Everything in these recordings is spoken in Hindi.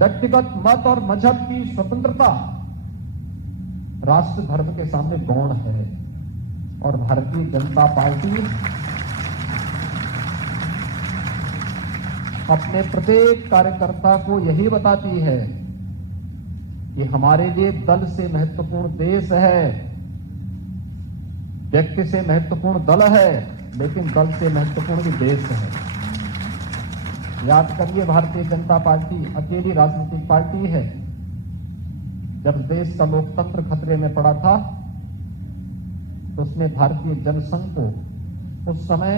व्यक्तिगत मत और मजहब की स्वतंत्रता राष्ट्र धर्म के सामने गौण है। और भारतीय जनता पार्टी अपने प्रत्येक कार्यकर्ता को यही बताती है कि हमारे लिए दल से महत्वपूर्ण देश है, व्यक्ति से महत्वपूर्ण दल है, लेकिन दल से महत्वपूर्ण भी देश है। याद करिए, भारतीय जनता पार्टी अकेली राजनीतिक पार्टी है। जब देश का लोकतंत्र खतरे में पड़ा था तो उसने भारतीय जनसंघ को उस समय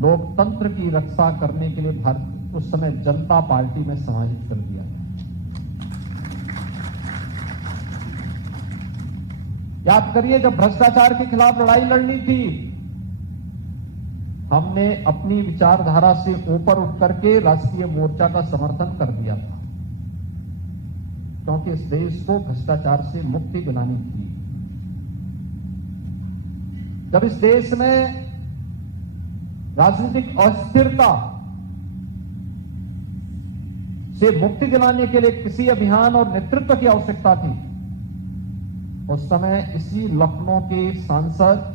लोकतंत्र की रक्षा करने के लिए उस समय जनता पार्टी में समाहित कर दिया। याद करिए, जब भ्रष्टाचार के खिलाफ लड़ाई लड़नी थी, हमने अपनी विचारधारा से ऊपर उठ करके राष्ट्रीय मोर्चा का समर्थन कर दिया था, क्योंकि इस देश को भ्रष्टाचार से मुक्ति बनानी थी। जब इस देश में राजनीतिक अस्थिरता से मुक्ति दिलाने के लिए किसी अभियान और नेतृत्व की आवश्यकता थी, उस समय इसी लखनऊ के सांसद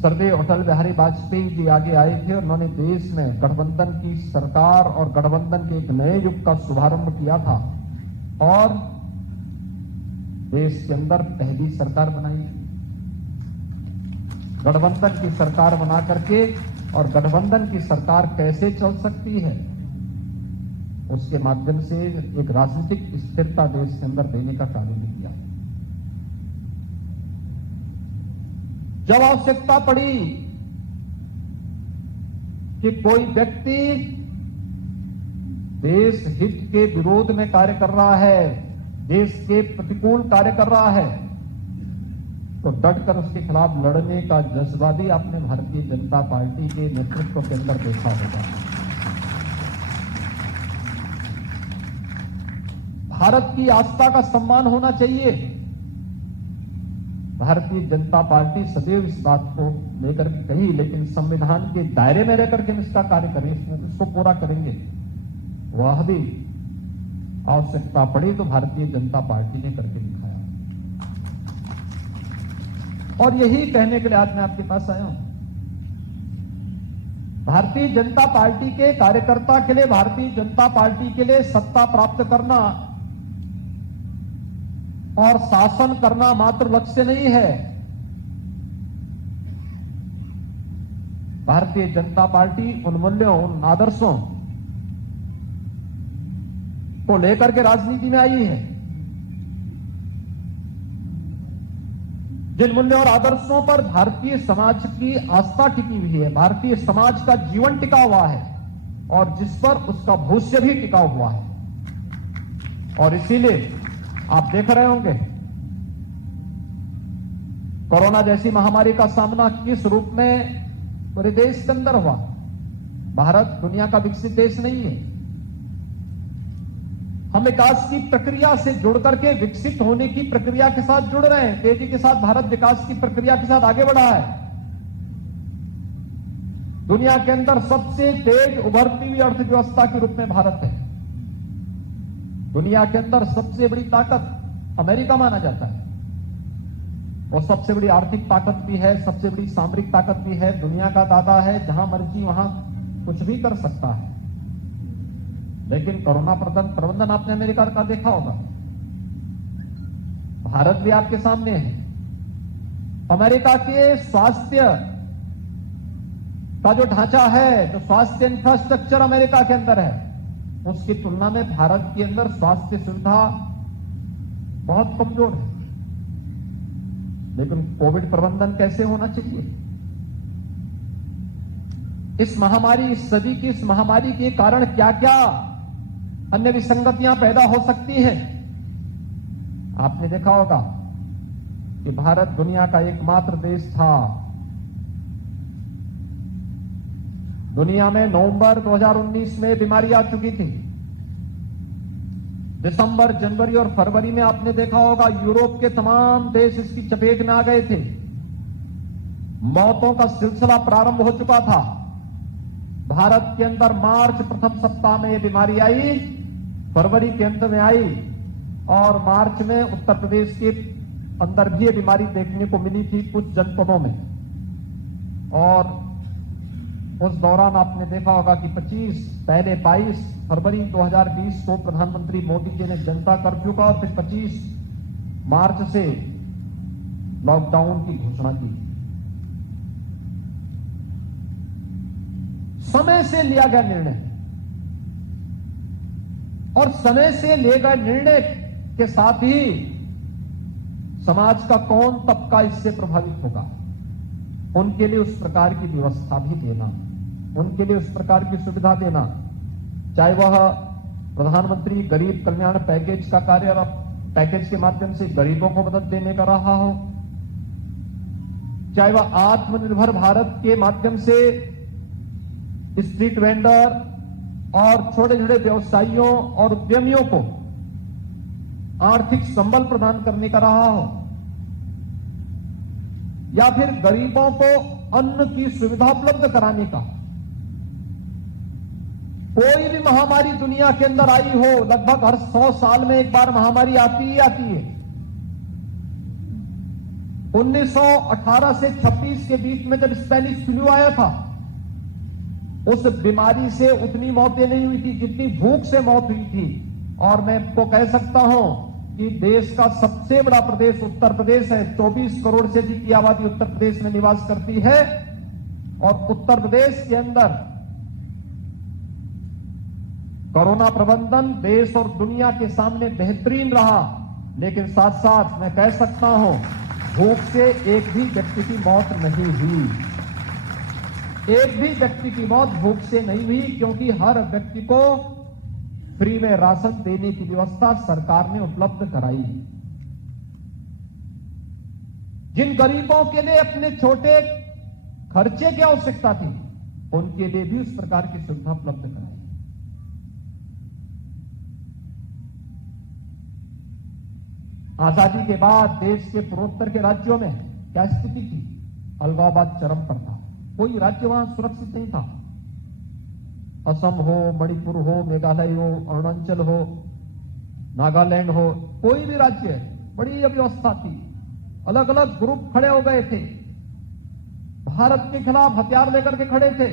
सर्वदेव अटल बिहारी वाजपेयी जी आगे आए थे और उन्होंने देश में गठबंधन की सरकार और गठबंधन के एक नए युग का शुभारंभ किया था और देश के अंदर पहली सरकार बनाई। गठबंधन की सरकार बना करके, और गठबंधन की सरकार कैसे चल सकती है, उसके माध्यम से एक राजनीतिक स्थिरता देश के अंदर देने का कार्य भी किया। जब आवश्यकता पड़ी कि कोई व्यक्ति देश हित के विरोध में कार्य कर रहा है, देश के प्रतिकूल कार्य कर रहा है, तो डटकर उसके खिलाफ लड़ने का जज्बा भी आपने भारतीय जनता पार्टी के नेतृत्व के अंदर देखा होगा। भारत की आस्था का सम्मान होना चाहिए। भारतीय जनता पार्टी सदैव इस बात को लेकर के कही, लेकिन संविधान के दायरे में रहकर के हम इसका कार्य करें, इसको पूरा करेंगे। वह भी आवश्यकता पड़ी तो भारतीय जनता पार्टी ने करके दिखाया। और यही कहने के लिए आज मैं आपके पास आया हूं। भारतीय जनता पार्टी के कार्यकर्ता के लिए, भारतीय जनता पार्टी के लिए सत्ता प्राप्त करना और शासन करना मात्र लक्ष्य नहीं है। भारतीय जनता पार्टी उन मूल्यों, उन आदर्शों को लेकर के राजनीति में आई है, जिन मूल्यों और आदर्शों पर भारतीय समाज की आस्था टिकी हुई है, भारतीय समाज का जीवन टिका हुआ है और जिस पर उसका भविष्य भी टिका हुआ है। और इसीलिए आप देख रहे होंगे कोरोना जैसी महामारी का सामना किस रूप में पूरे देश के अंदर हुआ। भारत दुनिया का विकसित देश नहीं है। हम विकास की प्रक्रिया से जुड़ करके विकसित होने की प्रक्रिया के साथ जुड़ रहे हैं। तेजी के साथ भारत विकास की प्रक्रिया के साथ आगे बढ़ा है। दुनिया के अंदर सबसे तेज उभरती हुई अर्थव्यवस्था के रूप में भारत है। दुनिया के अंदर सबसे बड़ी ताकत अमेरिका माना जाता है। वो सबसे बड़ी आर्थिक ताकत भी है, सबसे बड़ी सामरिक ताकत भी है, दुनिया का दाता है, जहां मर्जी वहां कुछ भी कर सकता है। लेकिन कोरोना प्रबंधन आपने अमेरिका का देखा होगा, भारत भी आपके सामने है। अमेरिका के स्वास्थ्य का जो ढांचा है, जो स्वास्थ्य इंफ्रास्ट्रक्चर अमेरिका के अंदर है, उसकी तुलना में भारत के अंदर स्वास्थ्य सुविधा बहुत कमजोर है। लेकिन कोविड प्रबंधन कैसे होना चाहिए? इस महामारी, इस सदी की इस महामारी के कारण क्या क्या अन्य विसंगतियां पैदा हो सकती हैं? आपने देखा होगा कि भारत दुनिया का एकमात्र देश था, दुनिया में नवंबर 2019 में बीमारी आ चुकी थी। दिसंबर, जनवरी और फरवरी में आपने देखा होगा यूरोप के तमाम देश इसकी चपेट में आ गए थे। मौतों का सिलसिला प्रारंभ हो चुका था। भारत के अंदर मार्च प्रथम सप्ताह में यह बीमारी आई फरवरी के अंत में आई और मार्च में उत्तर प्रदेश के अंदर भी ये बीमारी देखने को मिली थी कुछ जनपदों में। और उस दौरान आपने देखा होगा कि 22 फरवरी 2020 को प्रधानमंत्री मोदी जी ने जनता कर्फ्यू का और फिर 25 मार्च से लॉकडाउन की घोषणा की। समय से लिया गया निर्णय और समय से लिए गए निर्णय के साथ ही समाज का कौन तबका इससे प्रभावित होगा, उनके लिए उस प्रकार की व्यवस्था भी देना, उनके लिए उस प्रकार की सुविधा देना, चाहे वह प्रधानमंत्री गरीब कल्याण पैकेज का कार्य और पैकेज के माध्यम से गरीबों को मदद देने का रहा हो, चाहे वह आत्मनिर्भर भारत के माध्यम से स्ट्रीट वेंडर और छोटे छोटे व्यवसायियों और उद्यमियों को आर्थिक संबल प्रदान करने का रहा हो, या फिर गरीबों को अन्न की सुविधा उपलब्ध कराने का। कोई भी महामारी दुनिया के अंदर आई हो, लगभग हर 100 साल में एक बार महामारी आती ही आती है। 1918 से 26 के बीच में जब स्पेनिश फ्लू आया था, उस बीमारी से उतनी मौतें नहीं हुई थी जितनी भूख से मौत हुई थी। और मैं आपको कह सकता हूं कि देश का सबसे बड़ा प्रदेश उत्तर प्रदेश है। 24 करोड़ से अधिक की आबादी उत्तर प्रदेश में निवास करती है और उत्तर प्रदेश के अंदर कोरोना प्रबंधन देश और दुनिया के सामने बेहतरीन रहा। लेकिन साथ साथ मैं कह सकता हूं, भूख से एक भी व्यक्ति की मौत नहीं हुई। एक भी व्यक्ति की मौत भूख से नहीं हुई, क्योंकि हर व्यक्ति को फ्री में राशन देने की व्यवस्था सरकार ने उपलब्ध कराई। जिन गरीबों के लिए अपने छोटे खर्चे की आवश्यकता थी, उनके लिए भी उस प्रकार की सुविधा उपलब्ध कराई। आजादी के बाद देश के पूर्वोत्तर के राज्यों में क्या स्थिति थी? अलगाववाद चरम पर था। कोई राज्य वहां सुरक्षित नहीं था। असम हो, मणिपुर हो, मेघालय हो, अरुणाचल हो, नागालैंड हो, कोई भी राज्य, बड़ी अव्यवस्था थी। अलग अलग ग्रुप खड़े हो गए थे, भारत के खिलाफ हथियार लेकर के खड़े थे।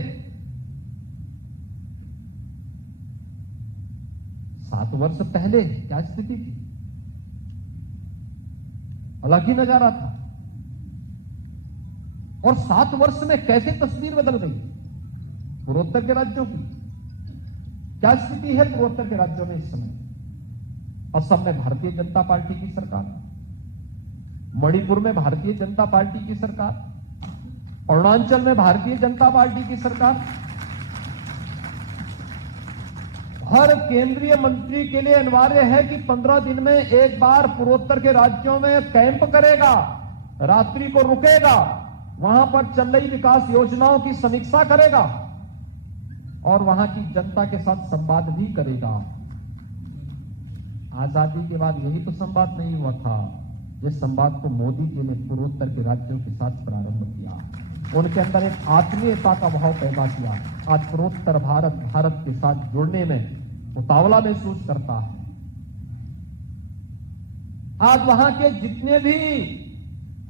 7 वर्ष पहले क्या स्थिति थी? अलग ही नजारा था। और 7 वर्ष में कैसे तस्वीर बदल गई पूर्वोत्तर के राज्यों की? क्या स्थिति है पूर्वोत्तर के राज्यों में इस समय? असम में भारतीय जनता पार्टी की सरकार, मणिपुर में भारतीय जनता पार्टी की सरकार, अरुणाचल में भारतीय जनता पार्टी की सरकार। हर केंद्रीय मंत्री के लिए अनिवार्य है कि 15 दिन में एक बार पूर्वोत्तर के राज्यों में कैंप करेगा, रात्रि को रुकेगा, वहां पर चल रही विकास योजनाओं की समीक्षा करेगा और वहां की जनता के साथ संवाद भी करेगा। आजादी के बाद यही तो संवाद नहीं हुआ था। जिस संवाद को मोदी जी ने पूर्वोत्तर के राज्यों के साथ प्रारंभ किया, उनके अंदर एक आत्मीयता का भाव पैदा किया। आज पूर्वोत्तर भारत के साथ जुड़ने में उतावला महसूस करता है। आज वहां के जितने भी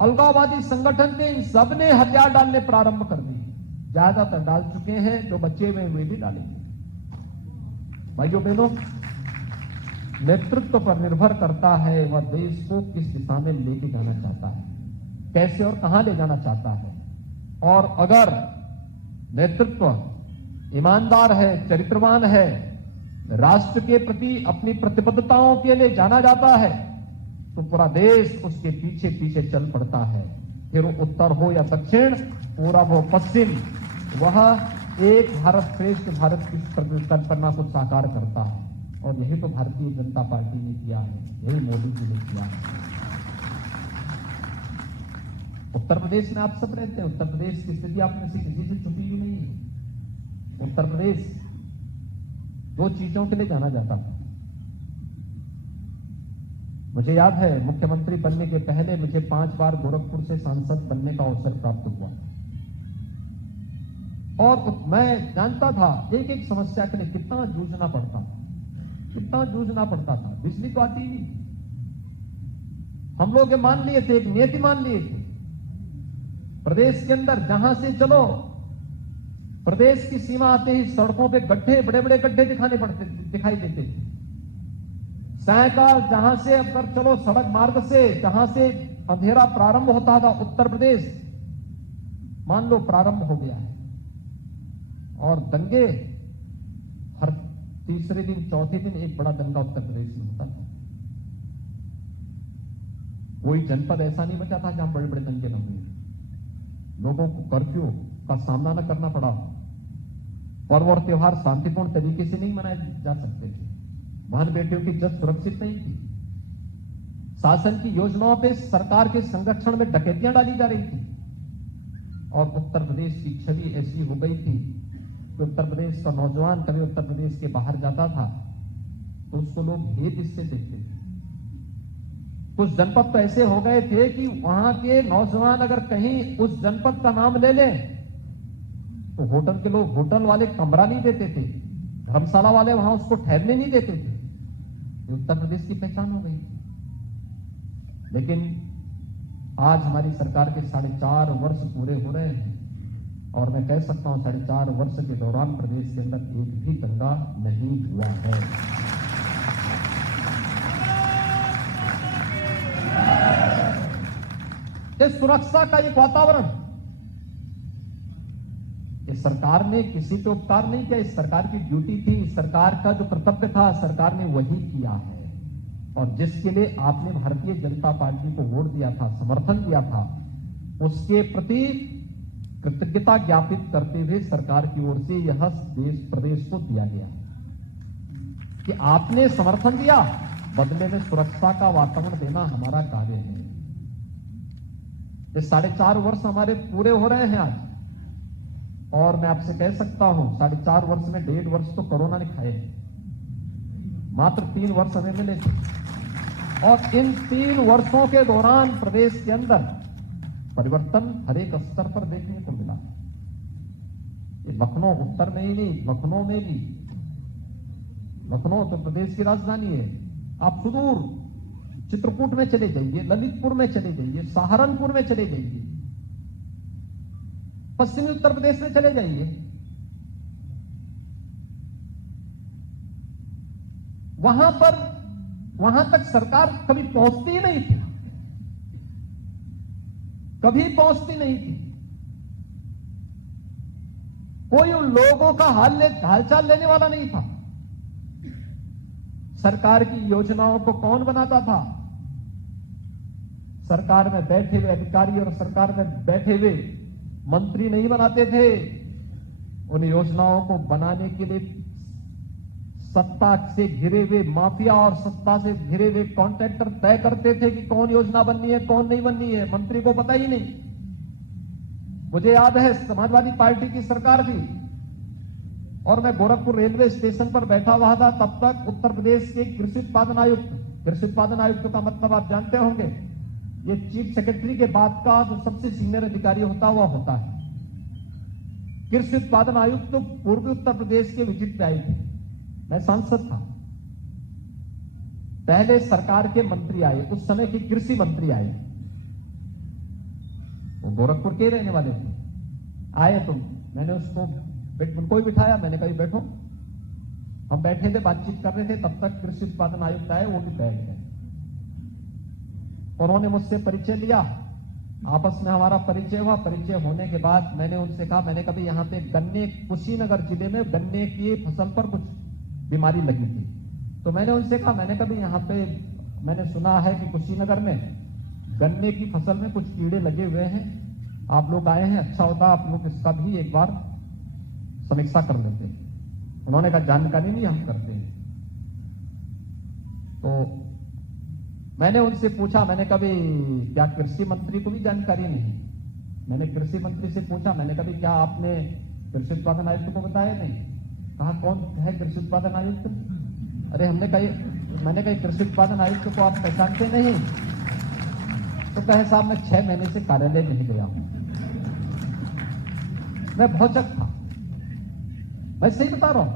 अलगाववादी संगठन थे, इन सब ने हथियार डालने प्रारंभ कर दिए। ज्यादातर डाल चुके हैं, जो बचे हुए वे भी डालेंगे। भाइयों बहनों, नेतृत्व पर निर्भर करता है वह देश को किस दिशा में लेके जाना चाहता है, कैसे और कहां ले जाना चाहता है। और अगर नेतृत्व ईमानदार है, चरित्रवान है, राष्ट्र के प्रति अपनी प्रतिबद्धताओं के लिए जाना जाता है, तो पूरा देश उसके पीछे पीछे चल पड़ता है। फिर वो उत्तर हो या दक्षिण, पूरब हो पश्चिम, वह एक भारत श्रेष्ठ भारत की कल्पना को साकार करता है। और यही तो भारतीय जनता पार्टी ने किया है, यही मोदी जी ने किया है। उत्तर प्रदेश में आप सब रहते हैं। उत्तर प्रदेश की स्थिति आप में से किसी से छुपी हुई नहीं है। उत्तर प्रदेश 2 चीजों के लिए जाना जाता था। मुझे याद है, मुख्यमंत्री बनने के पहले मुझे 5 बार गोरखपुर से सांसद बनने का अवसर प्राप्त हुआ और मैं जानता था एक एक समस्या के लिए कितना जूझना पड़ता था। कितना जूझना पड़ता था, बिजली तो आती ही नहीं। हम लोग ये मान लिए थे, एक नियति मान लिए थे, प्रदेश के अंदर जहां से चलो, प्रदेश की सीमा आते ही सड़कों पे गड्ढे, बड़े बड़े गड्ढे दिखाई देते थे। सायकाल जहां से अगर चलो सड़क मार्ग से, जहां से अंधेरा प्रारंभ होता था, उत्तर प्रदेश मान लो प्रारंभ हो गया है। और दंगे हर तीसरे दिन, चौथे दिन एक बड़ा दंगा उत्तर प्रदेश में होता था। कोई जनपद ऐसा नहीं बचा था जहां बड़े बड़े दंगे न हुए। लोगों को कर्फ्यू का सामना न करना पड़ा। पर्व और त्योहार शांतिपूर्ण तरीके से नहीं मनाए जा सकते थे। बहन बेटियों की इज्जत सुरक्षित नहीं थी। शासन की योजनाओं पे सरकार के संरक्षण में डकैतियां डाली जा रही थी। और उत्तर प्रदेश की छवि ऐसी हो गई थी कि उत्तर प्रदेश का नौजवान कभी उत्तर प्रदेश के बाहर जाता था तो उसको लोग भेद इससे देखते थे। कुछ जनपद तो ऐसे हो गए थे कि वहां के नौजवान अगर कहीं उस जनपद का नाम ले लें तो होटल के लोग, होटल वाले कमरा नहीं देते थे, धर्मशाला वाले वहां उसको ठहरने नहीं देते थे। ये उत्तर प्रदेश की पहचान हो गई। लेकिन आज हमारी सरकार के 4.5 वर्ष पूरे हो रहे हैं और मैं कह सकता हूं 4.5 वर्ष के दौरान प्रदेश के अंदर एक भी दंगा नहीं हुआ है। इस सुरक्षा का एक वातावरण, इस सरकार ने किसी पे उपकार नहीं किया। इस सरकार की ड्यूटी थी, इस सरकार का जो कर्तव्य था सरकार ने वही किया है। और जिसके लिए आपने भारतीय जनता पार्टी को वोट दिया था, समर्थन दिया था, उसके प्रति कृतज्ञता ज्ञापित करते हुए सरकार की ओर से यह देश प्रदेश को दिया गया कि आपने समर्थन दिया, बदले में सुरक्षा का वातावरण देना हमारा कार्य है। ये 4.5 वर्ष हमारे पूरे हो रहे हैं आज। और मैं आपसे कह सकता हूं 4.5 वर्ष में 1.5 वर्ष तो कोरोना ने खाए, मात्र 3 वर्ष हमें मिले थे। और इन 3 वर्षों के दौरान प्रदेश के अंदर परिवर्तन हर एक स्तर पर देखने को मिला। ये लखनऊ उत्तर में ही नहीं, लखनऊ में भी, लखनऊ तो प्रदेश की राजधानी है। आप सुदूर चित्रकूट में चले जाइए, ललितपुर में चले जाइए, सहारनपुर में चले जाइए, पश्चिमी उत्तर प्रदेश में चले जाइए, वहां तक सरकार कभी पहुंचती ही नहीं थी, कभी पहुंचती नहीं थी। कोई उन लोगों का हालचाल लेने वाला नहीं था। सरकार की योजनाओं को कौन बनाता था? सरकार में बैठे हुए अधिकारी और सरकार में बैठे हुए मंत्री नहीं बनाते थे। उन योजनाओं को बनाने के लिए सत्ता से घिरे हुए माफिया और सत्ता से घिरे हुए कॉन्ट्रैक्टर तय करते थे कि कौन योजना बननी है, कौन नहीं बननी है। मंत्री को पता ही नहीं। मुझे याद है समाजवादी पार्टी की सरकार थी और मैं गोरखपुर रेलवे स्टेशन पर बैठा हुआ था। तब तक उत्तर प्रदेश के कृषि उत्पादन आयुक्त का मतलब आप जानते होंगे, ये चीफ सेक्रेटरी के बाद का जो सबसे सीनियर अधिकारी होता है। कृषि उत्पादन आयुक्त तो पूर्वी उत्तर प्रदेश के विजिट पे आए थे। मैं सांसद था। पहले सरकार के मंत्री आए, उस समय के कृषि मंत्री आए, वो गोरखपुर के रहने वाले थे। आए तो मैंने उनको ही बिठाया, मैंने कहा बैठो। हम बैठे थे, बातचीत कर रहे थे, तब तक कृषि उत्पादन आयुक्त आए, वो भी बैठ गए। उन्होंने मुझसे परिचय लिया, आपस में हमारा परिचय हुआ। परिचय होने के बाद मैंने उनसे कहा, मैंने कभी यहाँ पे गन्ने, कुशीनगर जिले में गन्ने की फसल पर कुछ बीमारी लगी थी, तो मैंने उनसे कहा, मैंने कभी यहाँ पे, मैंने सुना है कि कुशीनगर में गन्ने की फसल में कुछ कीड़े लगे हुए हैं, आप लोग आए हैं, अच्छा होता आप लोग इसका भी एक बार समीक्षा कर लेते। उन्होंने कहा जानकारी नहीं, हम करते हैं। तो मैंने उनसे पूछा, मैंने कभी क्या कृषि मंत्री को भी जानकारी नहीं? मैंने कृषि मंत्री से पूछा, मैंने कभी क्या आपने कृषि उत्पादन आयुक्त को बताया? नहीं। कहा कौन है कृषि उत्पादन आयुक्त? अरे मैंने कहा कृषि उत्पादन आयुक्त को आप पहचानते नहीं? तो कहे साहब मैं 6 महीने से कार्यालय नहीं गया हूं। मैं भौचक था, मैं सही बता रहा हूं।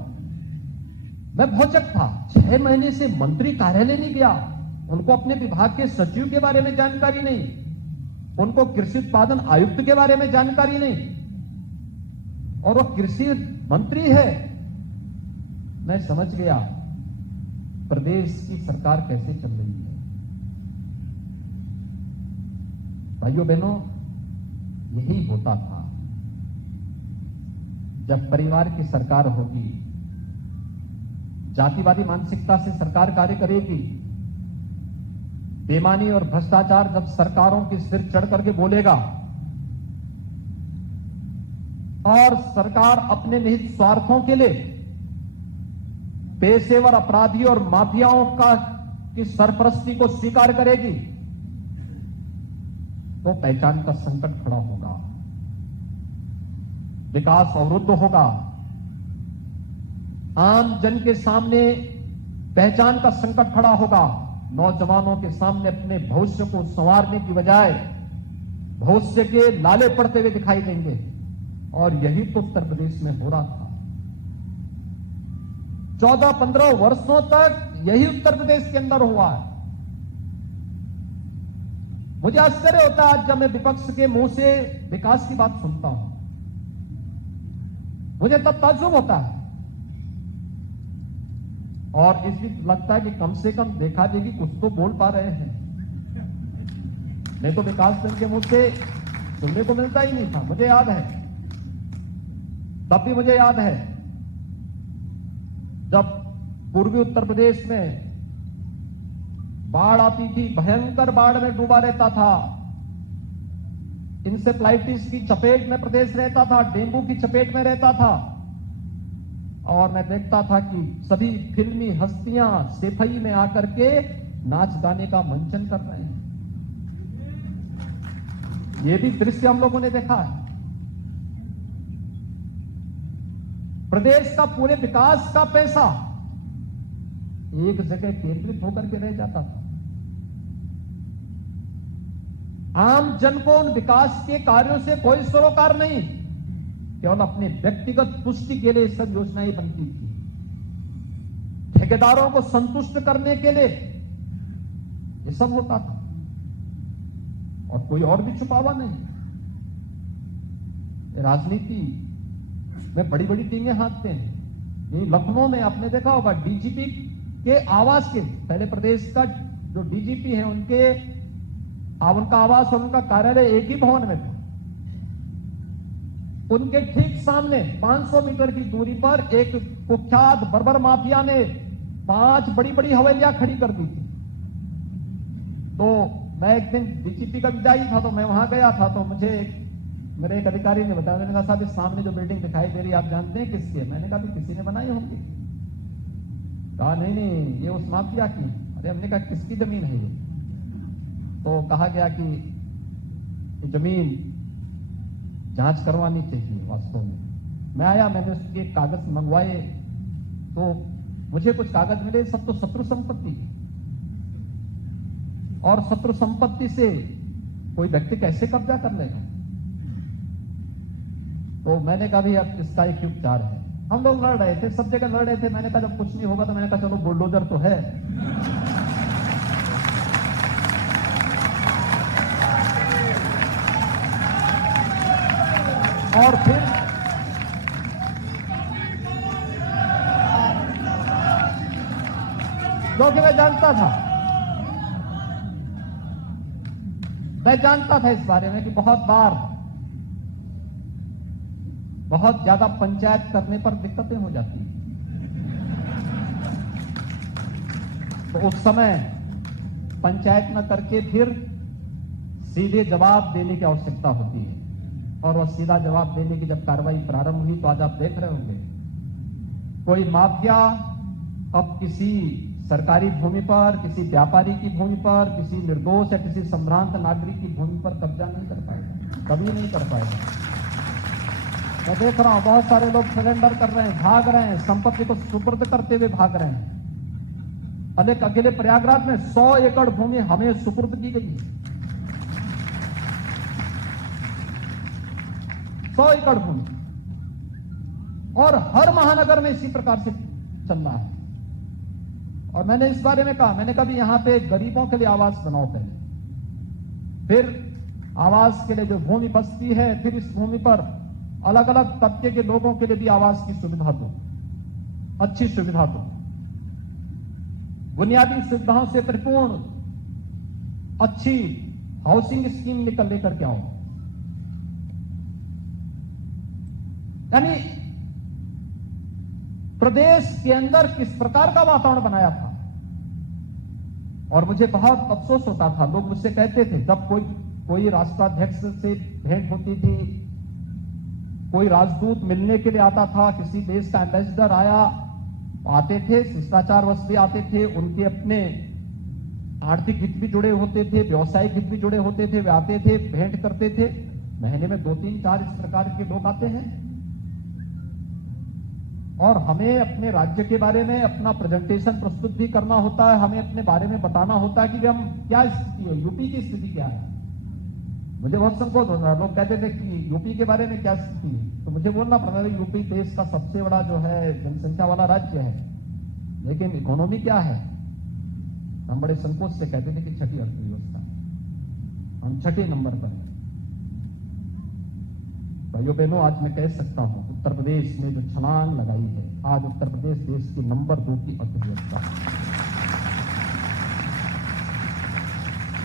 मैं भौचक था। 6 महीने से मंत्री कार्यालय नहीं गया, उनको अपने विभाग के सचिव के बारे में जानकारी नहीं, उनको कृषि उत्पादन आयुक्त के बारे में जानकारी नहीं, और वो कृषि मंत्री है। मैं समझ गया प्रदेश की सरकार कैसे चल रही है। भाइयों बहनों, यही होता था। जब परिवार की सरकार होगी, जातिवादी मानसिकता से सरकार कार्य करेगी, बेईमानी और भ्रष्टाचार जब सरकारों के सिर चढ़ करके बोलेगा और सरकार अपने निहित स्वार्थों के लिए पेशेवर अपराधी और माफियाओं की सरपरस्ती को स्वीकार करेगी, तो पहचान का संकट खड़ा होगा, विकास अवरुद्ध होगा, आम जन के सामने पहचान का संकट खड़ा होगा। नौजवानों के सामने अपने भविष्य को संवारने की बजाय भविष्य के लाले पड़ते हुए दिखाई देंगे, और यही तो उत्तर प्रदेश में हो रहा था। 14-15 वर्षों तक यही उत्तर प्रदेश के अंदर हुआ है। मुझे आश्चर्य होता है जब मैं विपक्ष के मुंह से विकास की बात सुनता हूं, मुझे तब ताज्जुब होता है, और इसलिए लगता है कि कम से कम देखा देगी कुछ तो बोल पा रहे हैं, नहीं तो विकास सिंह के मुंह से सुनने को मिलता ही नहीं था। मुझे याद है, तब भी मुझे याद है जब पूर्वी उत्तर प्रदेश में बाढ़ आती थी, भयंकर बाढ़ में डूबा रहता था, इंसेफ्लाइटिस की चपेट में प्रदेश रहता था, डेंगू की चपेट में रहता था, और मैं देखता था कि सभी फिल्मी हस्तियां सेफई में आकर के नाच गाने का मंचन कर रहे हैं। ये भी दृश्य हम लोगों ने देखा है। प्रदेश का पूरे विकास का पैसा एक जगह केंद्रित होकर के रह जाता था। आम जन को उन विकास के कार्यों से कोई सरोकार नहीं, केवल अपने व्यक्तिगत तुष्टि के लिए सब योजनाएं बनती थी, ठेकेदारों को संतुष्ट करने के लिए ये सब होता था, और कोई और भी छुपावा नहीं। राजनीति में बड़ी बड़ी टीमें हाथते हैं। ये लखनऊ में आपने देखा होगा, डीजीपी के आवास के, पहले प्रदेश का जो डीजीपी है उनका आवास और उनका कार्यालय एक ही भवन में था। उनके ठीक सामने 500 मीटर की दूरी पर एक कुख्यात बर्बर माफिया ने 5 बड़ी बड़ी हवेलियां खड़ी कर दी थी। तो मैं एक दिन डीजीपी का विदाई था, तो मैं वहां गया था, तो मुझे मेरे एक अधिकारी ने बताया, मैंने कहा साहब इस सामने जो बिल्डिंग दिखाई दे रही है आप जानते हैं किसकी है? मैंने कहा किसी ने बनाई होगी। कहा नहीं ये उस माफिया की। अरे हमने कहा किसकी जमीन है ये? तो कहा गया कि ये जमीन जांच करवानी चाहिए। वास्तव में मैं आया, मैंने उसके एक कागज मंगवाए, तो मुझे कुछ कागज मिले, सब तो शत्रु संपत्ति, और शत्रु संपत्ति से कोई व्यक्ति कैसे कब्जा कर लेगा? तो मैंने कहा भी अब इसका एक उपचार है। हम लोग लड़ रहे थे, सब जगह लड़ रहे थे। मैंने कहा जब कुछ नहीं होगा तो मैंने कहा चलो बुलडोजर तो है, और फिर क्योंकि मैं जानता था इस बारे में कि बहुत बार बहुत ज्यादा पंचायत करने पर दिक्कतें हो जाती हैं। तो उस समय पंचायत न करके फिर सीधे जवाब देने की आवश्यकता होती है, और वह सीधा जवाब देने की जब कार्रवाई प्रारंभ हुई तो आज आप देख रहे होंगे कोई माफिया अब किसी सरकारी भूमि पर, किसी व्यापारी की भूमि पर, किसी निर्दोष या किसी संभ्रांत नागरिक की भूमि पर कब्जा नहीं कर पाएगा, कभी नहीं कर पाएगा। मैं देख रहा हूं बहुत सारे लोग सरेंडर कर रहे हैं, भाग रहे हैं, संपत्ति को सुपुर्द करते हुए भाग रहे हैं। अनेक अकेले प्रयागराज में 100 एकड़ भूमि हमें सुपुर्द की गई, 100 एकड़ भूमि, और हर महानगर में इसी प्रकार से चल रहा है। और मैंने इस बारे में कहा, मैंने कभी यहां पे गरीबों के लिए आवास बनाओ पहले, फिर आवास के लिए जो भूमि बस्ती है, फिर इस भूमि पर अलग अलग तबके के लोगों के लिए भी आवास की सुविधा दो, अच्छी सुविधा दो, बुनियादी सुविधाओं से परिपूर्ण अच्छी हाउसिंग स्कीम लेकर के आओ। यानी प्रदेश के अंदर किस प्रकार का वातावरण बनाया था। और मुझे बहुत अफसोस होता था, लोग मुझसे कहते थे, जब कोई राष्ट्राध्यक्ष से भेंट होती थी, कोई राजदूत मिलने के लिए आता था, किसी देश का एम्बेसडर आते थे, शिष्टाचारवश भी आते थे, उनके अपने आर्थिक हित भी जुड़े होते थे, व्यवसायिक हित भी जुड़े होते थे, वे आते थे, भेंट करते थे। महीने में 2, 3, 4 इस प्रकार के लोग आते हैं और हमें अपने राज्य के बारे में अपना प्रेजेंटेशन प्रस्तुत भी करना होता है, हमें अपने बारे में बताना होता है कि हम क्या स्थिति है, यूपी की स्थिति क्या है। मुझे बहुत संकोच होता है, लोग कहते थे कि यूपी के बारे में क्या स्थिति है, तो मुझे बोलना पड़ता है यूपी देश का सबसे बड़ा जो है जनसंख्या वाला राज्य है, लेकिन इकोनॉमी क्या है। हम बड़े संकोच से कहते थे कि छठी अर्थव्यवस्था, हम 6ठे नंबर पर हैं। भाइयों बहनों, आज मैं कह सकता हूं उत्तर प्रदेश ने जो छलांग लगाई है, आज उत्तर प्रदेश देश की नंबर 2 की अर्थव्यवस्था है।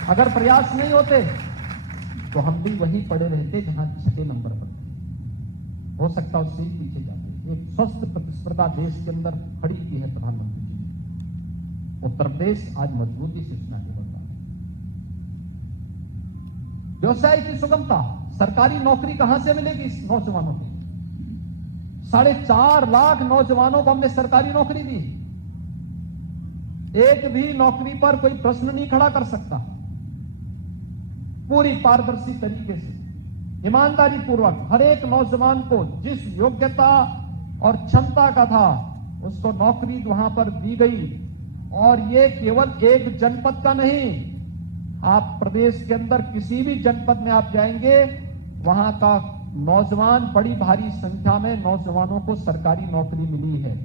अगर प्रयास नहीं होते तो हम भी वहीं पड़े रहते जहां 6ठे नंबर पर थे, हो सकता उससे ही पीछे जाते। एक स्वस्थ प्रतिस्पर्धा देश के अंदर खड़ी की है प्रधानमंत्री जी ने। उत्तर प्रदेश आज मजबूती से इसमें आगे बढ़ रहा है। व्यवसाय की सुगमता, सरकारी नौकरी कहां से मिलेगी इस नौजवानों को। 4.5 लाख नौजवानों को हमने सरकारी नौकरी दी, एक भी नौकरी पर कोई प्रश्न नहीं खड़ा कर सकता। पूरी पारदर्शी तरीके से, ईमानदारी पूर्वक हर एक नौजवान को जिस योग्यता और क्षमता का था उसको नौकरी वहां पर दी गई। और ये केवल एक जनपद का नहीं, आप प्रदेश के अंदर किसी भी जनपद में आप जाएंगे, वहां का नौजवान, बड़ी भारी संख्या में नौजवानों को सरकारी नौकरी मिली है।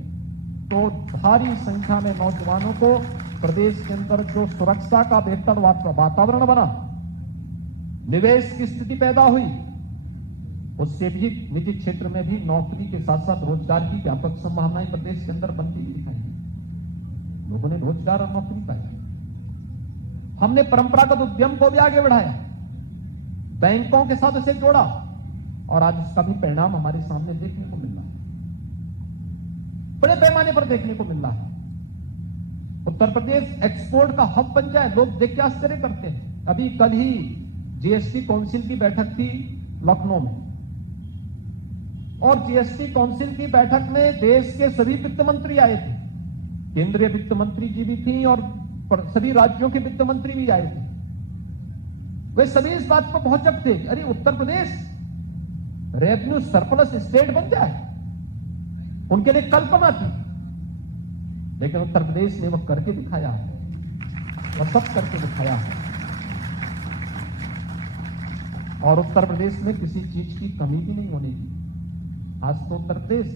तो भारी संख्या में नौजवानों को प्रदेश के अंदर जो सुरक्षा का बेहतर वातावरण बना, निवेश की स्थिति पैदा हुई, उससे भी निजी क्षेत्र में भी नौकरी के साथ साथ रोजगार की व्यापक संभावनाएं प्रदेश के अंदर बनती हुई दिखाई। लोगों ने रोजगार और नौकरी पाई। हमने परंपरागत उद्यम को भी आगे बढ़ाया, बैंकों के साथ उसे जोड़ा, और आज उसका भी परिणाम हमारे सामने देखने को मिल रहा है, बड़े पैमाने पर देखने को मिल रहा है। उत्तर प्रदेश एक्सपोर्ट का हब बन जाए, लोग देख के आश्चर्य करते हैं। अभी कल ही जीएसटी काउंसिल की बैठक थी लखनऊ में, और जीएसटी काउंसिल की बैठक में देश के सभी वित्त मंत्री आए थे, केंद्रीय वित्त मंत्री जी भी थी और सभी राज्यों के वित्त मंत्री भी आए थे। वे सभी इस बात पर पहुंचक थे, अरे Uttar Pradesh revenue surplus state बन जाए, उनके लिए कल्पना थी, लेकिन उत्तर प्रदेश ने वह करके दिखाया है, वह सब करके दिखाया है। और उत्तर प्रदेश में किसी चीज की कमी भी नहीं होने की। आज तो उत्तर प्रदेश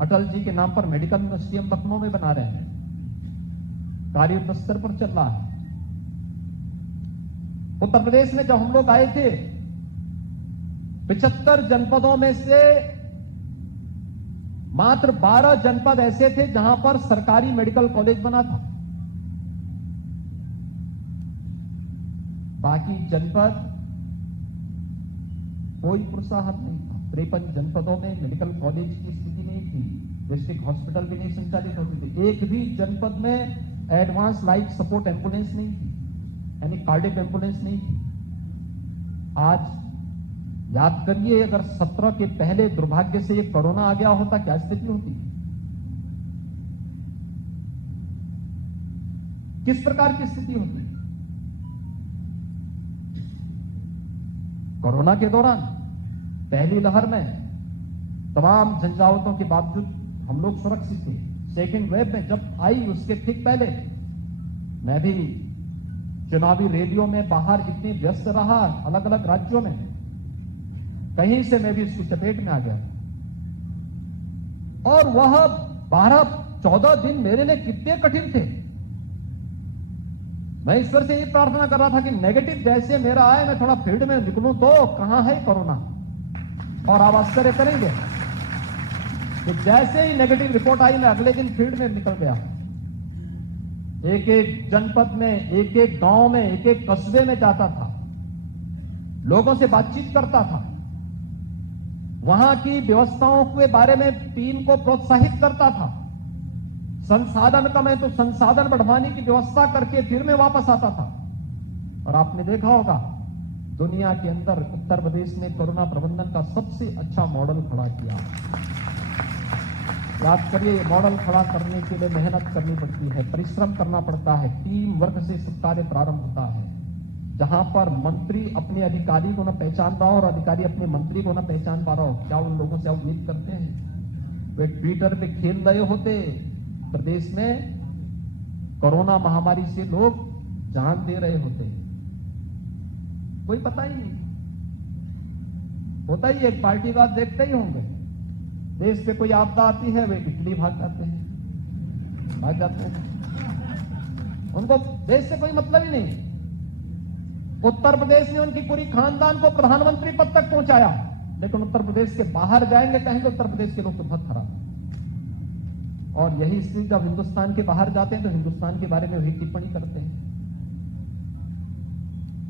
अटल जी के नाम पर मेडिकल यूनिवर्सिटी हम लखनऊ में बना रहे हैं, कार्य युद्ध स्तर पर चल रहा है। उत्तर प्रदेश में जब हम लोग आए थे, 75 जनपदों में से मात्र 12 जनपद ऐसे थे जहां पर सरकारी मेडिकल कॉलेज बना था। बाकी जनपद कोई प्रोत्साहन नहीं था। 53 जनपदों में मेडिकल कॉलेज की स्थिति नहीं थी, डिस्ट्रिक्ट हॉस्पिटल भी नहीं संचालित होते थे, एक भी जनपद में एडवांस लाइफ सपोर्ट एम्बुलेंस नहीं थी, यानी कार्डियक एम्बुलेंस नहीं थी। आज याद करिए, अगर 17 के पहले दुर्भाग्य से ये कोरोना आ गया होता, क्या स्थिति होती, किस प्रकार की स्थिति होती। कोरोना के दौरान पहली लहर में तमाम झंझावतों के बावजूद हम लोग सुरक्षित थे। सेकेंड वेव में जब आई, उसके ठीक पहले मैं भी चुनावी रैलियों में बाहर इतनी व्यस्त रहा, अलग अलग राज्यों में, कहीं से मैं भी इसकी चपेट में आ गया। और वह 12 14 दिन मेरे लिए कितने कठिन थे। मैं ईश्वर से ये प्रार्थना कर रहा था कि नेगेटिव जैसे मेरा आए, मैं थोड़ा फील्ड में निकलूं तो कहां है कोरोना। और आप आश्चर्य करेंगे कि जैसे ही नेगेटिव रिपोर्ट आई, मैं अगले दिन फील्ड में निकल गया। एक एक जनपद में, एक एक गांव में, एक एक कस्बे में जाता था, लोगों से बातचीत करता था, वहां की व्यवस्थाओं के बारे में टीम को प्रोत्साहित करता था। संसाधन कम है तो संसाधन बढ़वाने की व्यवस्था करके फिर मैं वापस आता था। और आपने देखा होगा, दुनिया के अंदर उत्तर प्रदेश ने कोरोना प्रबंधन का सबसे अच्छा मॉडल खड़ा किया। याद करिए, मॉडल खड़ा करने के लिए मेहनत करनी पड़ती है, परिश्रम करना पड़ता है, टीम वर्क से सब कार्य प्रारंभ होता है। जहां पर मंत्री अपने अधिकारी को न पहचान रहा हो और अधिकारी अपने मंत्री को न पहचान पा रहा हो, क्या उन लोगों से उम्मीद करते हैं? वे ट्विटर पे खेल रहे होते, प्रदेश में कोरोना महामारी से लोग जान दे रहे होते, कोई पता ही नहीं होता। ही एक पार्टी का देखते ही होंगे, देश पे कोई आपदा आती है वे इटली भाग जाते हैं। उनको देश से कोई मतलब ही नहीं। उत्तर प्रदेश ने उनकी पूरी खानदान को प्रधानमंत्री पद तक पहुंचाया, लेकिन उत्तर प्रदेश के बाहर जाएंगे, कहेंगे उत्तर प्रदेश के लोग तो बहुत खराब हैं। और यही स्थिति जब हिंदुस्तान के बाहर जाते हैं तो हिंदुस्तान के बारे में वही टिप्पणी करते हैं।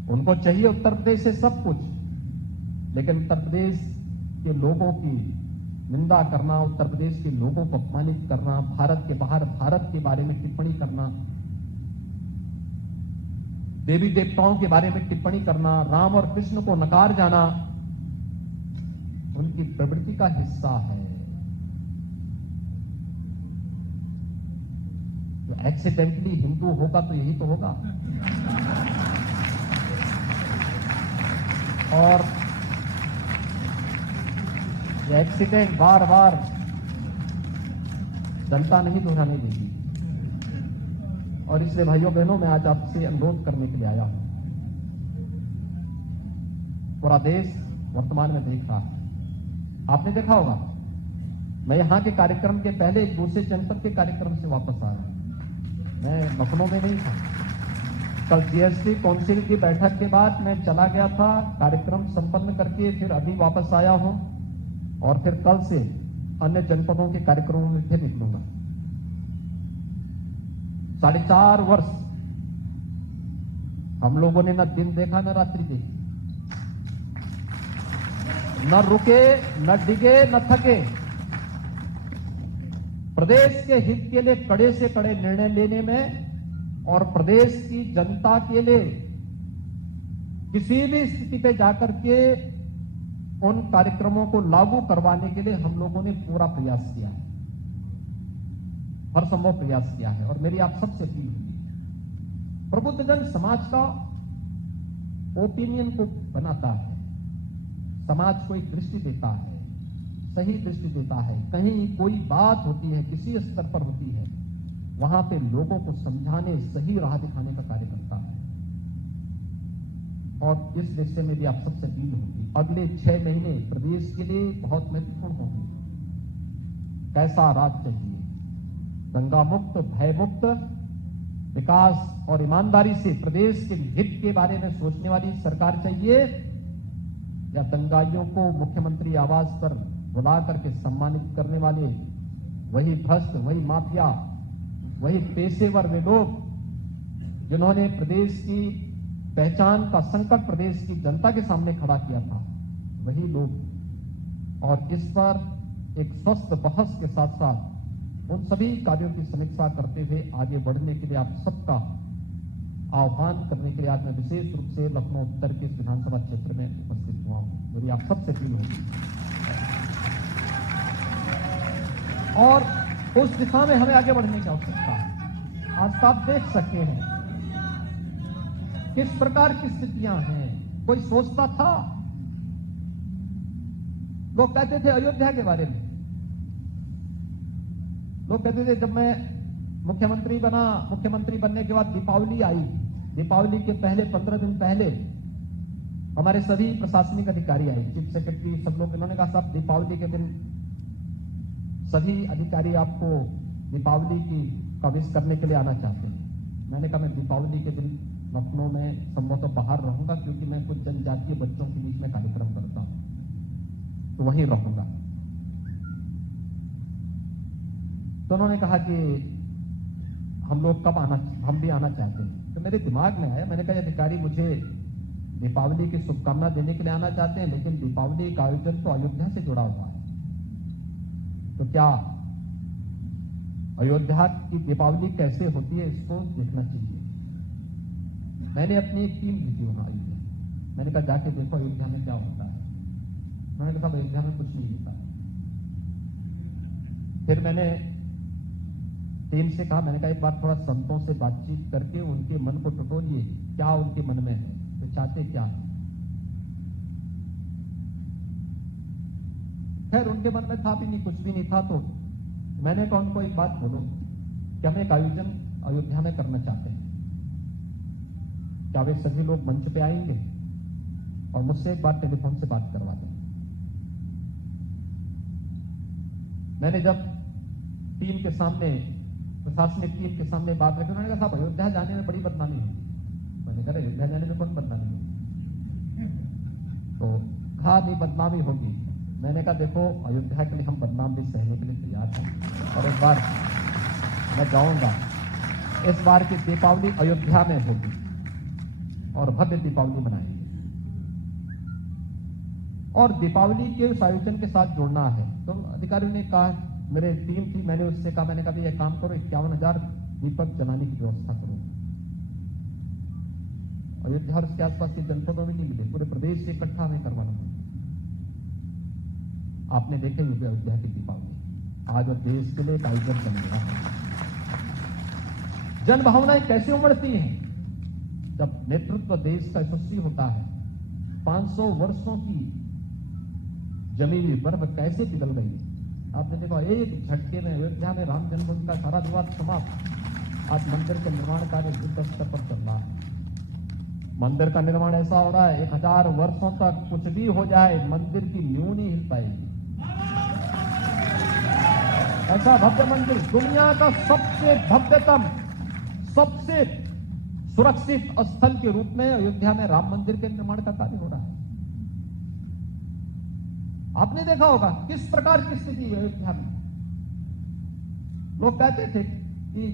उनको चाहिए उत्तर प्रदेश से सब कुछ, लेकिन उत्तर प्रदेश के लोगों की निंदा करना, उत्तर प्रदेश के लोगों को अपमानित करना, भारत के बाहर भारत के बारे में टिप्पणी करना, देवी देवताओं के बारे में टिप्पणी करना, राम और कृष्ण को नकार जाना, उनकी प्रवृत्ति का हिस्सा है। तो एक्सीडेंटली हिंदू होगा तो यही तो होगा। और ये एक्सीडेंट बार बार जनता नहीं दोहराने देगी। और इसलिए भाइयों बहनों, मैं आज आपसे अनुरोध करने के लिए आया हूं। पूरा देश वर्तमान में देख रहा है। आपने देखा होगा, मैं यहां के कार्यक्रम के पहले एक दूसरे जनपद के कार्यक्रम से वापस आया। मैं लखनऊ में नहीं था। कल जीएसटी काउंसिल की बैठक के बाद मैं चला गया था, कार्यक्रम संपन्न करके फिर अभी वापस आया हूं और फिर कल से अन्य जनपदों के कार्यक्रमों में फिर निकलूंगा। 4.5 वर्ष हम लोगों ने न दिन देखा न रात्रि देखी, न रुके न डिगे न थके। प्रदेश के हित के लिए कड़े से कड़े निर्णय लेने में और प्रदेश की जनता के लिए किसी भी स्थिति पे जाकर के उन कार्यक्रमों को लागू करवाने के लिए हम लोगों ने पूरा प्रयास किया है, हर संभव प्रयास किया है। और मेरी आप सबसे अपील होगी, प्रबुद्धजन समाज का ओपिनियन को बनाता है, समाज को एक दृष्टि देता है, सही दृष्टि देता है। कहीं कोई बात होती है, किसी स्तर पर होती है, वहां पे लोगों को समझाने, सही राह दिखाने का कार्य करता है। और इस विषय में भी आप सबसे अपील होगी, अगले 6 महीने प्रदेश के लिए बहुत महत्वपूर्ण होंगे। कैसा राज चाहिए? दंगा मुक्त, भय मुक्त, विकास और ईमानदारी से प्रदेश के हित के बारे में सोचने वाली सरकार चाहिए, या दंगाइयों को मुख्यमंत्री आवास पर बुला करके सम्मानित करने वाले वही भ्रष्ट, वही माफिया, वही पेशेवर वे लोग जिन्होंने प्रदेश की पहचान का संकट प्रदेश की जनता के सामने खड़ा किया था, वही लोग। और इस पर एक स्वस्थ बहस के साथ साथ उन सभी कार्यों की समीक्षा करते हुए आगे बढ़ने के लिए आप सबका आह्वान करने के लिए आज मैं विशेष रूप से लखनऊ उत्तर के इस विधानसभा क्षेत्र में उपस्थित हुआ हूं। मेरी आप सबसे अपील होगी और उस दिशा में हमें आगे बढ़ने की आवश्यकता है। आज आप देख सकते हैं किस प्रकार की स्थितियां हैं। कोई सोचता था? लोग कहते थे अयोध्या के बारे में, लोग कहते थे जब मैं मुख्यमंत्री बना, मुख्यमंत्री बनने के बाद दीपावली आई, दीपावली के पहले 15 दिन पहले हमारे सभी प्रशासनिक अधिकारी आए, चीफ सेक्रेटरी, सब लोग। इन्होंने कहा साहब दीपावली के दिन सभी अधिकारी आपको दीपावली का विश करने के लिए आना चाहते हैं। मैंने कहा मैं दीपावली के दिन लखनऊ में संभवतः बाहर रहूंगा, क्योंकि मैं कुछ जनजातीय बच्चों के बीच में कार्यक्रम करता हूं, तो वहीं रहूंगा। तो उन्होंने कहा कि हम भी आना चाहते हैं। तो मेरे दिमाग में आया, मैंने कहा अधिकारी मुझे दीपावली की शुभकामना देने के लिए आना चाहते हैं, लेकिन दीपावली का आयोजन तो अयोध्या से जुड़ा हुआ है, तो क्या अयोध्या की दीपावली कैसे होती है इसको देखना चाहिए। मैंने अपनी एक टीम भेजी वहां अयोध्या। मैंने कहा जाके देखो अयोध्या में क्या होता है। उन्होंने कहा अयोध्या में कुछ नहीं होता है। फिर मैंने टीम से कहा, मैंने कहा एक बार थोड़ा संतों से बातचीत करके उनके मन को टटोलिए, क्या उनके मन में है, वे चाहते क्या है। खैर उनके मन में था भी नहीं, कुछ भी नहीं था। तो मैंने कहा उनको एक बात बोलो कि हम एक आयोजन अयोध्या में करना चाहते हैं, क्या वे सभी लोग मंच पे आएंगे और मुझसे एक बार टेलीफोन से बात करवा दें। मैंने जब टीम के सामने, प्रशासनिक टीम के सामने बात रखी, उन्होंने कहा साहब अयोध्या जाने में बड़ी बदनामी होगी। मैंने कहा अयोध्या जाने में कौन बदनामी होगी, तो कहा नहीं बदनामी होगी। मैंने कहा देखो अयोध्या के लिए हम बदनाम भी सहने के लिए तैयार हैं, और एक बार मैं जाऊंगा। इस बार की दीपावली अयोध्या में होगी और भव्य दीपावली मनाएंगे, और दीपावली के उस आयोजन के साथ जुड़ना है। तो अधिकारियों ने कहा, मेरे टीम थी, मैंने उससे कहा, मैंने कहा ये काम करो 51,000 दीपक जलाने की व्यवस्था करो। अयोध्या और उसके आसपास के जनपदों में नहीं मिले, पूरे प्रदेश से इकट्ठा हमें करवाना है। आपने देखे होंगे अयोध्या की दीपावली आज और देश के लिए एक आयोजन बन गया है। जन भावनाएं कैसे उमड़ती हैं जब नेतृत्व देश का यशस्वी होता है। 500 वर्षों की जमी हुई बर्फ कैसे पिघल गई। आपने देखा एक झटके में अयोध्या में राम जन्मभूमि का सारा विवाद समाप्त। आज मंदिर के निर्माण कार्य युद्ध स्तर पर चल रहा है। मंदिर का निर्माण ऐसा हो रहा है 1000 वर्षों तक कुछ भी हो जाए मंदिर की नींव नहीं हिल पाएगी। ऐसा भव्य मंदिर, दुनिया का सबसे भव्यतम, सबसे सुरक्षित स्थल के रूप में अयोध्या में राम मंदिर के निर्माण का कार्य हो रहा है। आपने देखा होगा किस प्रकार की स्थिति है अयोध्या में। लोग कहते थे कि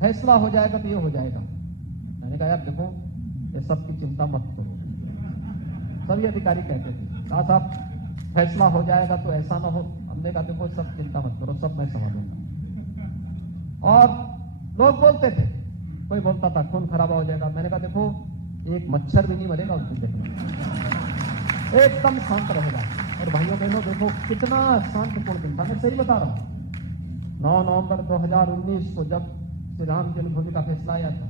फैसला हो जाएगा तो ये हो जाएगा। मैंने कहा यार देखो ये सब की चिंता मत करो। सभी अधिकारी कहते थे कहा साहब फैसला हो जाएगा तो ऐसा ना हो। हमने कहा देखो सब चिंता मत करो, सब मैं संभालूंगा। और लोग बोलते थे, कोई बोलता था खून खराबा हो जाएगा। मैंने कहा देखो एक मच्छर भी नहीं मरेगा उस दिन, देखना एकदम शांत रहेगा। और भाइयों बहनों देखो कितना शांतिपूर्ण दिन था। मैं सही बता रहा हूं। 9 नवंबर 2019 को जब श्री राम जन्मभूमि का फैसला आया था,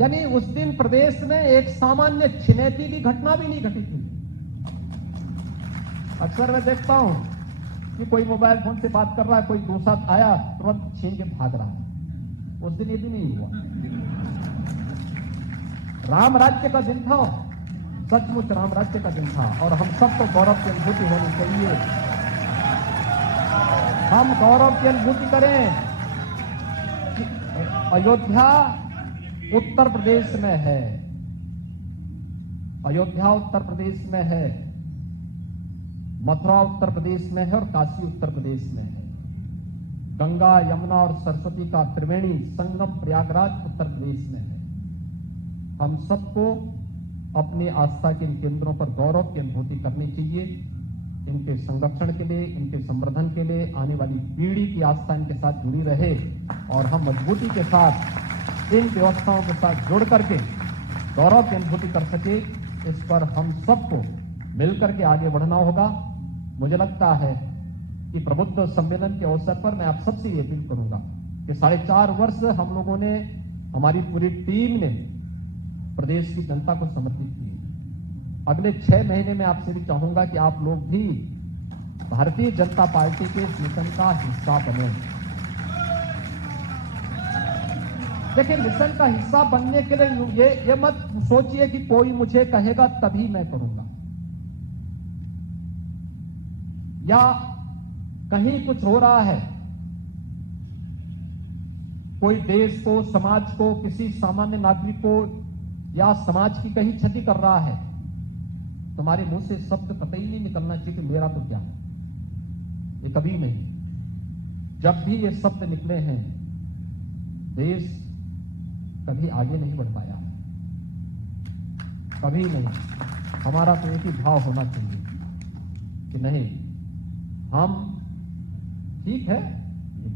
यानी उस दिन प्रदेश में एक सामान्य छिनैती की घटना भी नहीं घटी थी। अक्सर मैं देखता हूं कि कोई मोबाइल फोन से बात कर रहा है, कोई दूसरा आया तुरंत छीन के भाग रहा है। उस दिन ये भी नहीं हुआ। राम राज्य का दिन था, सचमुच राम राज्य का दिन था, और हम सबको गौरव की अनुभूति होनी चाहिए। हम गौरव की अनुभूति करें कि अयोध्या उत्तर प्रदेश में है। अयोध्या उत्तर प्रदेश में है, मथुरा उत्तर प्रदेश में है और काशी उत्तर प्रदेश में है। गंगा यमुना और सरस्वती का त्रिवेणी संगम प्रयागराज उत्तर प्रदेश में है। हम सबको अपनी आस्था के इन केंद्रों पर गौरव की अनुभूति करनी चाहिए। इनके संरक्षण के लिए, इनके संवर्धन के लिए, आने वाली पीढ़ी की आस्था इनके साथ जुड़ी रहे और हम मजबूती के साथ इन व्यवस्थाओं के साथ जुड़ करके गौरव की अनुभूति कर सके। इस पर हम सबको मिलकर के आगे बढ़ना होगा। मुझे लगता है कि प्रबुद्ध सम्मेलन के अवसर पर मैं आप सबसे ये अपील करूंगा कि 4.5 वर्ष हम लोगों ने, हमारी पूरी टीम ने प्रदेश की जनता को समर्पित की। अगले 6 महीने में आपसे भी चाहूंगा कि आप लोग भी भारतीय जनता पार्टी के इस मिशन का हिस्सा बने। देखिए मिशन का हिस्सा बनने के लिए ये मत सोचिए कि कोई मुझे कहेगा तभी मैं करूंगा, या कहीं कुछ हो रहा है, कोई देश को, समाज को, किसी सामान्य नागरिक को या समाज की कहीं क्षति कर रहा है, तुम्हारे मुंह से शब्द कतई नहीं निकलना चाहिए कि मेरा तो क्या है। ये कभी नहीं। जब भी ये शब्द निकले हैं, देश कभी आगे नहीं बढ़ पाया, कभी नहीं। हमारा तो एक ही भाव होना चाहिए कि नहीं, हम ठीक है,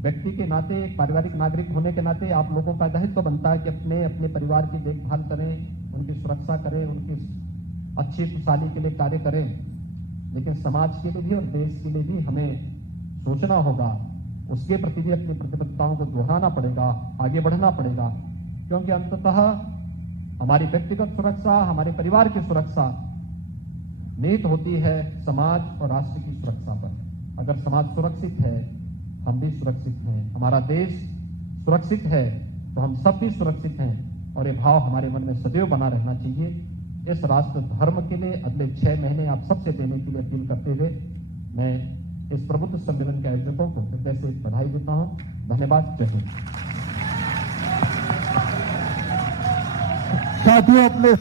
व्यक्ति के नाते, एक पारिवारिक नागरिक होने के नाते आप लोगों का दायित्व बनता है कि अपने अपने परिवार की देखभाल करें, उनकी सुरक्षा करें, उनकी अच्छी खुशहाली के लिए कार्य करें, लेकिन समाज के लिए भी और देश के लिए भी हमें सोचना होगा, उसके प्रति भी अपनी प्रतिबद्धताओं को दोहराना पड़ेगा, आगे बढ़ना पड़ेगा, क्योंकि अंततः हमारी व्यक्तिगत सुरक्षा, हमारे परिवार की सुरक्षा निहित होती है समाज और राष्ट्र की सुरक्षा पर। अगर समाज सुरक्षित है, हम भी सुरक्षित हैं, हमारा देश सुरक्षित है तो हम सब भी सुरक्षित हैं, और ये भाव हमारे मन में सदैव बना रहना चाहिए। इस राष्ट्र धर्म के लिए अगले 6 महीने आप सबसे देने के लिए अपील करते हुए मैं इस प्रबुद्ध सम्मेलन के आयोजकों को हृदय से बधाई देता हूं। धन्यवाद। जय हिंद। साथियों, अपने